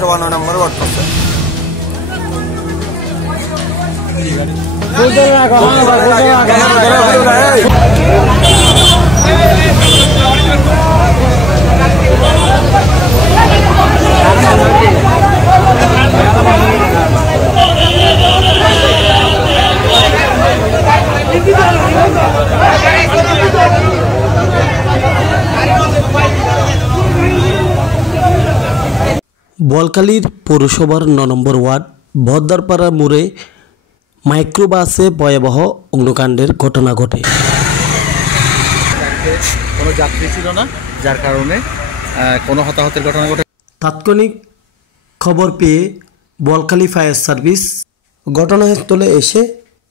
পৌরসভা ৯ নম্বর ওয়ার্ড পড়ছে। বোয়ালখালীর পৌরসভার ৯ নম্বর ওয়ার্ড ভদ্দারপাড়া মোড়ে মাইক্রোবাসে ভয়াবহ অগ্নিকাণ্ডের ঘটনা ঘটে। কোনো যাত্রী ছিল না, যার কারণে কোনো হতাহতের ঘটনা ঘটে। তাৎক্ষণিক খবর পেয়ে বোয়ালখালী ফায়ার সার্ভিস ঘটনাস্থলে এসে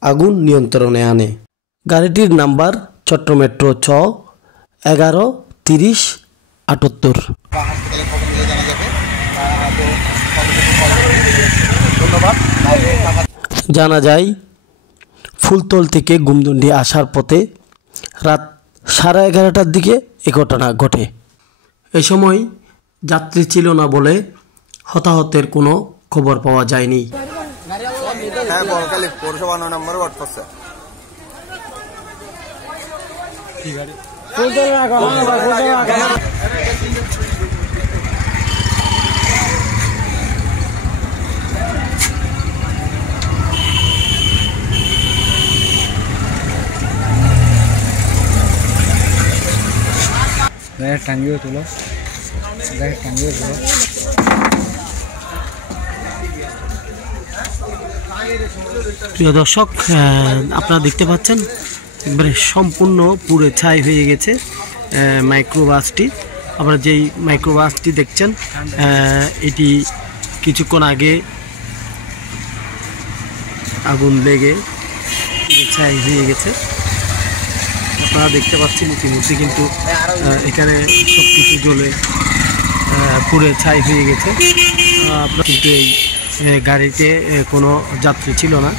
আগুন নিয়ন্ত্রণে আনে। গাড়িটির নাম্বার চট্টগ্রাম মেট্রো 113078। জানা যায় ফুলতল থেকে গুমদুন্ডি আসার পথে রাত 11:30টার দিকে এ ঘটনা ঘটে। এ সময় যাত্রী ছিল না বলে হতাহতের কোনো খবর পাওয়া যায়নি। হ্যাঁ, বোয়ালখালী পৌরসভা ৯ নম্বর ওয়ার্ড পড়ছে। প্রিয় দর্শক, আপনারা দেখতে পাচ্ছেন একবারে সম্পূর্ণ পুড়ে ছাই হয়ে গেছে মাইক্রোবাসটি। আপনারা যেই মাইক্রোবাসটি দেখছেন এটি কিছুক্ষণ আগে আগুন লেগে পুড়ে ছাই হয়ে গেছে। আপনারা দেখতে পাচ্ছেন ইতিমধ্যে কিন্তু এখানে সব কিছু জ্বলে পুড়ে ছাই হয়ে গেছে। আপনার কিন্তু এই গাড়িতে কোনো যাত্রী ছিল না।